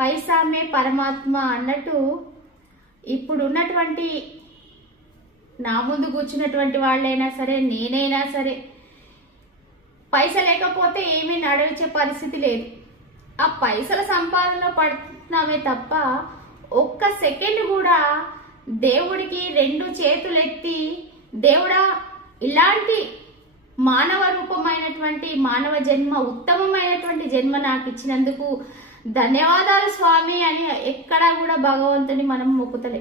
పైసా మే పరమాత్మ అన్నట్టు ఇప్పుడు ఉన్నటువంటి నా ముందు కూర్చున్నటువంటి వాళ్ళైనా సరే, నేనైనా సరే, పైసా లేకపోతే ఏమీ నడిచే పరిస్థితి లేదు. ఆ పైసల సంపాదనలో పడుతున్నామే తప్ప ఒక్క సెకండ్ కూడా దేవుడికి రెండు చేతులు ఎత్తి, దేవుడా ఇలాంటి మానవ రూపమైనటువంటి మానవ జన్మ, ఉత్తమమైనటువంటి జన్మ నాకు ఇచ్చినందుకు ధన్యవాదాలు స్వామి అని ఎక్కడా కూడా భగవంతుని మనం మొక్కుతలే.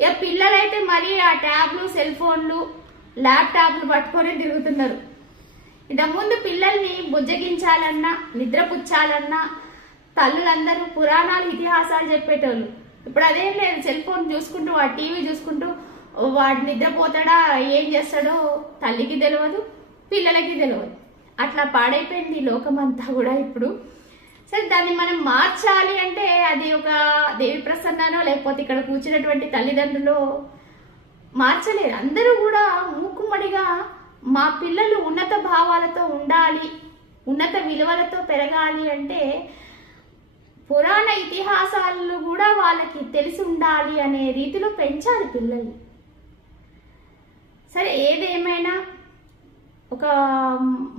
ఇక పిల్లలైతే మరి ఆ ట్యాబ్లు, సెల్ ఫోన్లు, ల్యాప్టాప్లు పట్టుకొని తిరుగుతున్నారు. ఇంతకుముందు పిల్లల్ని బుజ్జగించాలన్నా, నిద్రపుచ్చాలన్నా తల్లులందరూ పురాణాలు, ఇతిహాసాలు చెప్పేటోళ్ళు. ఇప్పుడు అదేం లేదు. సెల్ ఫోన్ చూసుకుంటూ, ఆ టీవీ చూసుకుంటూ వాడు నిద్రపోతాడా, ఏం చేస్తాడో తల్లికి తెలియదు, పిల్లలకి తెలియదు. అట్లా పాడైపోయింది లోకమంతా కూడా ఇప్పుడు. సరే, దాన్ని మనం మార్చాలి అంటే అది ఒక దేవి ప్రసన్ననో లేకపోతే ఇక్కడ కూర్చున్నటువంటి తల్లిదండ్రులు మార్చలేరు. అందరూ కూడా మూకుమ్మడిగా మా పిల్లలు ఉన్నత భావాలతో ఉండాలి, ఉన్నత విలువలతో పెరగాలి అంటే పురాణ ఇతిహాసాలు కూడా వాళ్ళకి తెలిసి ఉండాలి అనే రీతిలో పెంచాలి పిల్లల్ని. సరే, ఏదేమైనా ఒక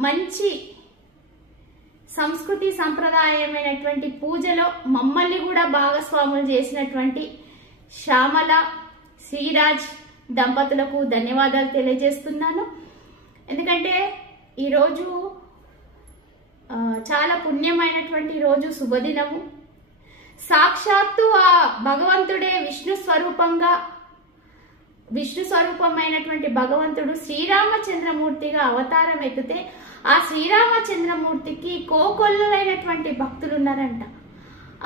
మంచి సంస్కృతి సంప్రదాయమైనటువంటి పూజలో మమ్మల్ని కూడా భాగస్వాములు చేసినటువంటి శ్యామల, శ్రీరాజ్ దంపతులకు ధన్యవాదాలు తెలియజేస్తున్నాను. ఎందుకంటే ఈరోజు చాలా పుణ్యమైనటువంటి రోజు, శుభదినము. సాక్షాత్తు ఆ భగవంతుడే విష్ణు స్వరూపమైనటువంటి భగవంతుడు శ్రీరామచంద్రమూర్తిగా అవతారం ఎత్తితే ఆ శ్రీరామచంద్రమూర్తికి కోకొల్లలైనటువంటి భక్తులు ఉన్నారంట.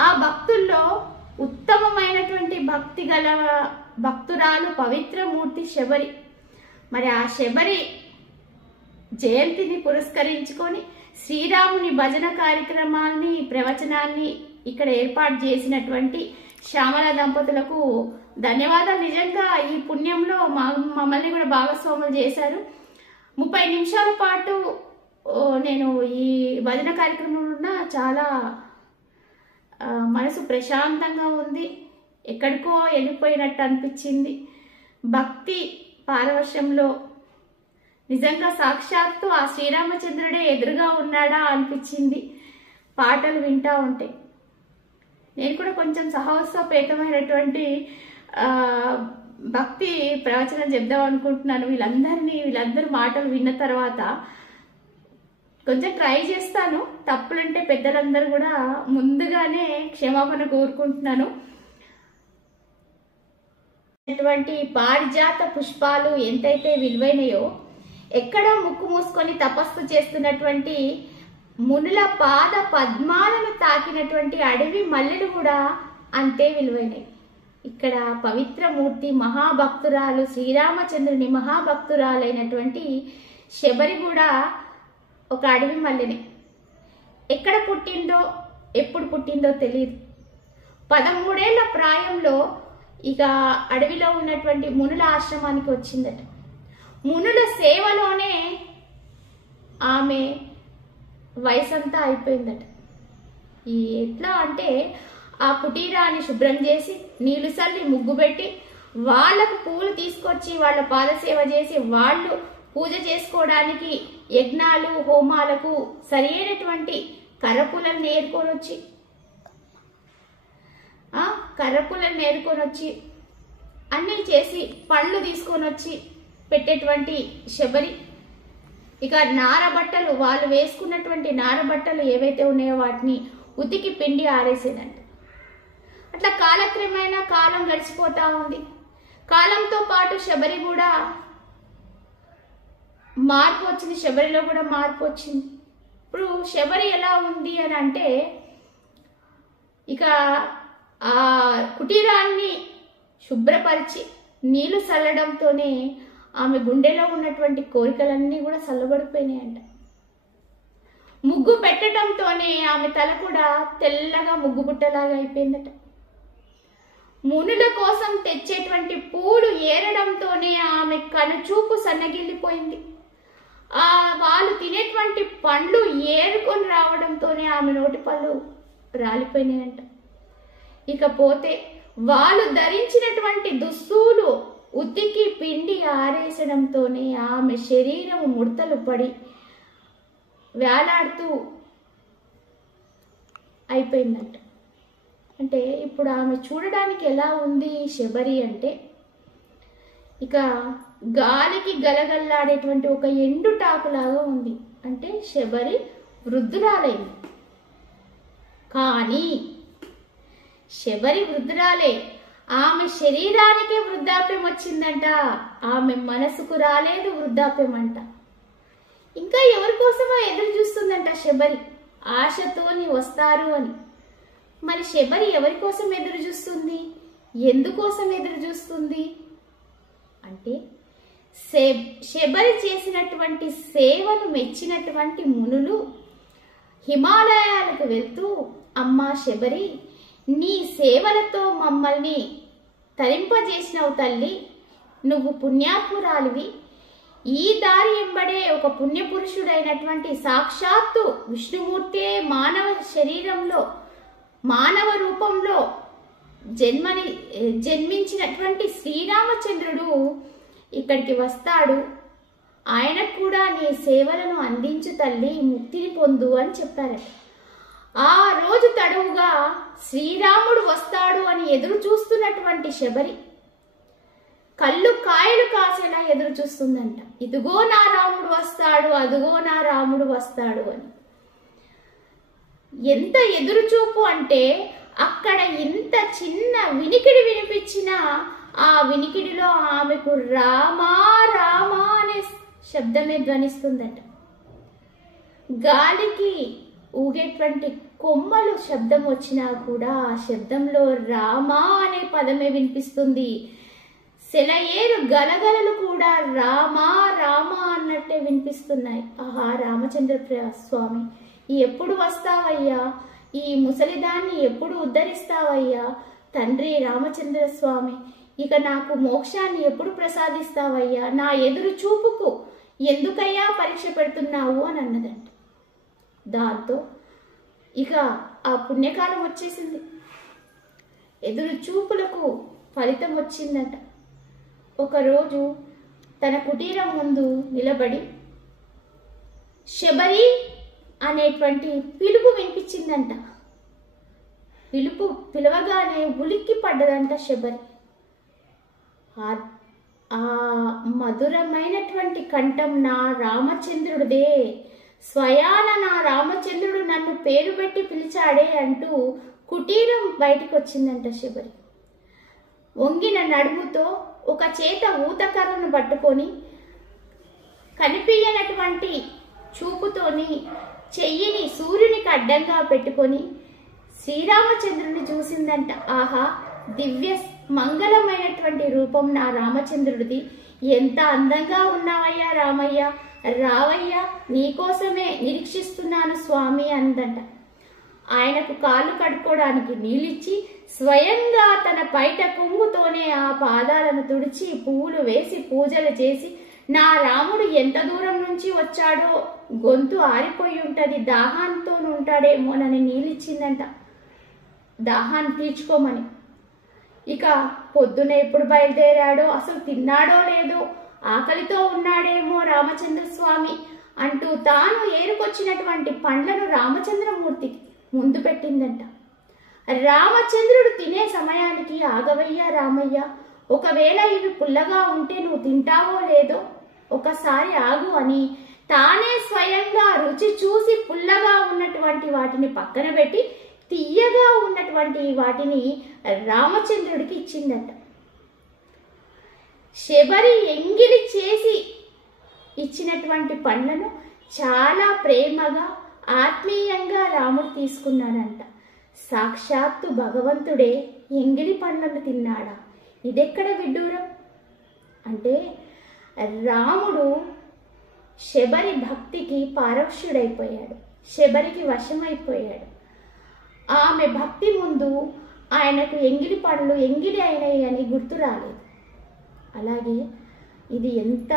ఆ భక్తుల్లో ఉత్తమమైనటువంటి భక్తి గల భక్తురాలు పవిత్రమూర్తి శబరి. మరి ఆ శబరి జయంతిని పురస్కరించుకొని శ్రీరాముని భజన కార్యక్రమాన్ని, ప్రవచనాన్ని ఇక్కడ ఏర్పాటు చేసినటువంటి శ్యామల దంపతులకు ధన్యవాదాలు. నిజంగా ఈ పుణ్యంలో మమ్మల్ని కూడా భాగస్వాములు చేశారు. 30 నిమిషాల పాటు నేను ఈ భజన కార్యక్రమంలో ఉన్న చాలా మనసు ప్రశాంతంగా ఉంది. ఎక్కడికో వెళ్ళిపోయినట్టు అనిపించింది. భక్తి పారవశ్యంలో నిజంగా సాక్షాత్తు ఆ శ్రీరామచంద్రుడే ఎదురుగా ఉన్నాడా అనిపించింది పాటలు వింటా ఉంటే. నేను కూడా కొంచెం సాహసోపేతమైనటువంటి భక్తి ప్రవచనం చెప్దాం అనుకుంటున్నాను. వీళ్ళందరూ మాటలు విన్న తర్వాత కొంచెం ట్రై చేస్తాను. తప్పులంటే పెద్దలందరూ కూడా ముందుగానే క్షమాపణ కోరుకుంటున్నాను. అటువంటి పారిజాత పుష్పాలు ఎంతైతే విలువైనయో, ఎక్కడ ముక్కు మూసుకొని తపస్సు చేస్తున్నటువంటి మునుల పాద పద్మాలను తాకినటువంటి అడవి మల్లెలు కూడా అంతే విలువైనవి. ఇక్కడ పవిత్రమూర్తి మహాభక్తురాలు, శ్రీరామచంద్రుని మహాభక్తురాలైనటువంటి శబరి కూడా ఒక అడవి మల్లెని. ఎక్కడ పుట్టిందో, ఎప్పుడు పుట్టిందో తెలియదు. 13 ఏళ్ల ప్రాయంలో ఇక అడవిలో ఉన్నటువంటి మునుల ఆశ్రమానికి వచ్చిందట. మునుల సేవలోనే ఆమె వయసంతా అయిపోయిందట. ఎట్లా అంటే ఆ కుటీరాన్ని శుభ్రం చేసి, నీళ్లు చల్లి, ముగ్గు పెట్టి, వాళ్లకు పూలు తీసుకొచ్చి వాళ్ళ పాదసేవ చేసి, వాళ్ళు పూజ చేసుకోవడానికి యజ్ఞాలు, హోమాలకు సరైనటువంటి కర్రపులను నేర్కొని వచ్చి అన్నీ చేసి పండ్లు తీసుకొని వచ్చి పెట్టేటువంటి శబరి. ఇక నారబట్టలు, వాళ్ళు వేసుకున్నటువంటి నారబట్టలు ఏవైతే ఉన్నాయో వాటిని ఉతికి పిండి ఆరేసేదంట. అట్లా కాలక్రమేణా కాలం గడిచిపోతా ఉంది. కాలంతో పాటు శబరి కూడా మార్పు వచ్చింది. శబరిలో కూడా మార్పు వచ్చింది. ఇప్పుడు శబరి ఎలా ఉంది అని అంటే, ఇక ఆ కుటీరాన్ని శుభ్రపరిచి నీళ్లు చల్లడంతోనే ఆమె గుండెలో ఉన్నటువంటి కోరికలన్నీ కూడా చల్లబడిపోయినాయంట. ముగ్గు పెట్టడంతోనే ఆమె తల కూడా తెల్లగా ముగ్గు బుట్టలాగా అయిపోయిందట. మునుల కోసం తెచ్చేటువంటి పూలు ఏరడంతోనే ఆమె కనుచూపు సన్నగిల్లిపోయింది. వాళ్ళు తినేటువంటి పండ్లు ఏరుకొని రావడంతోనే ఆమె నోటి పళ్ళు రాలిపోయినాయంట. ఇకపోతే వాళ్ళు ధరించినటువంటి దుస్తులు ఉతికి పిండి ఆరేసడంతోనే ఆమె శరీరం ముడతలు పడి వేలాడుతూ అయిపోయిందంట. అంటే ఇప్పుడు ఆమె చూడడానికి ఎలా ఉంది శబరి అంటే, ఇక గాలికి గలగల్లాడేటువంటి ఒక ఎండుటాకులాగా ఉంది. అంటే శబరి వృద్ధురాలైంది. కానీ శబరి వృద్ధురాలే, ఆమె శరీరానికే వృద్ధాప్యం వచ్చిందంట, ఆమె మనసుకు రాలేదు వృద్ధాప్యం అంట. ఇంకా ఎవరి కోసమో ఎదురు చూస్తుందంట శబరి, ఆశతోని వస్తారు అని. మరి శబరి ఎవరి కోసం ఎదురు చూస్తుంది, ఎందుకోసం ఎదురు చూస్తుంది అంటే, శబరి చేసినటువంటి సేవను మెచ్చినటువంటి మునులు హిమాలయాలకు వెళ్తూ, అమ్మా శబరి, నీ సేవలతో మమ్మల్ని తరింపజేసినవు తల్లి, నువ్వు పుణ్యాత్మురాలివి. ఈ దారి ఎంబడే ఒక పుణ్యపురుషుడైనటువంటి సాక్షాత్తు విష్ణుమూర్తే మానవ శరీరంలో మానవ రూపంలో జన్మించినటువంటి శ్రీరామచంద్రుడు ఇక్కడికి వస్తాడు, ఆయనకు కూడా నీ సేవలను అందించు తల్లి, ముక్తిని పొందు అని చెప్పారట. ఆ రోజు తడువుగా శ్రీరాముడు వస్తాడు అని ఎదురు చూస్తున్నటువంటి శబరి కళ్ళు కాయలు కాసేలా ఎదురు చూస్తుందంట. ఇదిగో నా రాముడు వస్తాడు, అదిగో నా రాముడు వస్తాడు అని. ఎంత ఎదురు చూపు అంటే, అక్కడ ఇంత చిన్న వినికిడి వినిపించినా ఆ వినికిడిలో ఆమెకు రామా రామా అనే శబ్దమే ధ్వనిస్తుందట. గాలికి ఊగేటువంటి కొమ్మలు శబ్దం వచ్చినా కూడా ఆ శబ్దంలో రామా అనే పదమే వినిపిస్తుంది. సెలయేరు గలగలలు కూడా రామా రామా అన్నట్టే వినిపిస్తున్నాయి. ఆహా, రామచంద్ర స్వామి ఎప్పుడు వస్తావయ్యా, ఈ ముసలిదాన్ని ఎప్పుడు ఉద్ధరిస్తావయ్యా, తండ్రి రామచంద్ర స్వామి ఇక నాకు మోక్షాన్ని ఎప్పుడు ప్రసాదిస్తావయ్యా, నా ఎదురు చూపుకు ఎందుకయ్యా పరీక్ష పెడుతున్నావు అని అన్నదంట. దాంతో ఇక ఆ పుణ్యకాలం వచ్చేసింది, ఎదురు చూపులకు ఫలితం వచ్చిందట. ఒకరోజు తన కుటీరం ముందు నిలబడి శబరి అనేటువంటి పిలుపు వినిపించిందంట. పిలవగానే ఉలిక్కి పడ్డదంట శబరి. ఆ మధురమైనటువంటి కంఠం నా రామచంద్రుడిదే, స్వయాన నా రామచంద్రుడు నన్ను పేరు పెట్టి పిలిచాడే అంటూ కుటీరం బయటికి వచ్చిందంట శబరి. వంగిన నడుముతో ఒక చేత ఊతకర్రను పట్టుకొని కనిపించనటువంటి చూపుతోని చెయ్యిని సూర్యునికి అడ్డంగా పెట్టుకొని శ్రీరామచంద్రుని చూసిందంట. ఆహా, దివ్య మంగళమైనటువంటి రూపం నా రామచంద్రుడిది, ఎంత అందంగా ఉన్నావయ్యా రామయ్య, రావయ్యా నీకోసమే నిరీక్షిస్తున్నాను స్వామి అందంట. ఆయనకు కాళ్ళు కడుక్కోవడానికి నీళ్ళిచ్చి స్వయంగా తన పైట కొంగుతోనే ఆ పాదాలను తుడిచి పువ్వులు వేసి పూజలు చేసి, నా రాముడు ఎంత దూరం నుంచి వచ్చాడో, గొంతు ఆరిపోయి ఉంటది, దాహాంతో ఉంటాడేమోనని నీళ్ళిచ్చిందంట, దాహాన్ని తీర్చుకోమని. ఇక పొద్దున ఎప్పుడు బయలుదేరాడో, అసలు తిన్నాడో లేదో, ఆకలితో ఉన్నాడేమో రామచంద్ర స్వామి అంటూ తాను ఏరుకొచ్చినటువంటి పండ్లను రామచంద్రమూర్తికి ముందు పెట్టిందంట. రామచంద్రుడు తినే సమయానికి, ఆగవయ్యా రామయ్య, ఒకవేళ ఇవి పుల్లగా ఉంటే నువ్వు తింటావో లేదో, ఒకసారి ఆగు అని తానే స్వయంగా రుచి చూసి పుల్లగా ఉన్నటువంటి వాటిని పక్కన పెట్టి తియ్యగా ఉన్నటువంటి వాటిని రామచంద్రుడికి ఇచ్చిందట. శబరి ఎంగిలి చేసి ఇచ్చినటువంటి పండ్లను చాలా ప్రేమగా ఆత్మీయంగా రాముడు తీసుకున్నాడంట. సాక్షాత్తు భగవంతుడే ఎంగిలి పండ్లను తిన్నాడా, ఇదెక్కడ విడ్డూరం అంటే, రాముడు శబరి భక్తికి పారవశ్యుడైపోయాడు, శబరికి వశమైపోయాడు. ఆమె భక్తి ముందు ఆయనకు ఎంగిలి పండ్లు ఎంగిలి అయినాయి అని గుర్తు రాలేదు. అలాగే ఇది ఎంత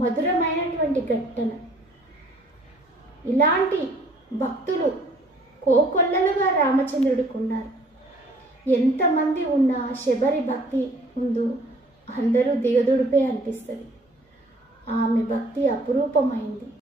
మధురమైనటువంటి ఘట్టన. ఇలాంటి భక్తులు కోకొల్లలుగా రామచంద్రుడికి ఉన్నారు. ఎంతమంది ఉన్నా శబరి భక్తి ముందు అందరూ దిగదుడిపే అనిపిస్తుంది. ఆమె భక్తి అపురూపమైంది.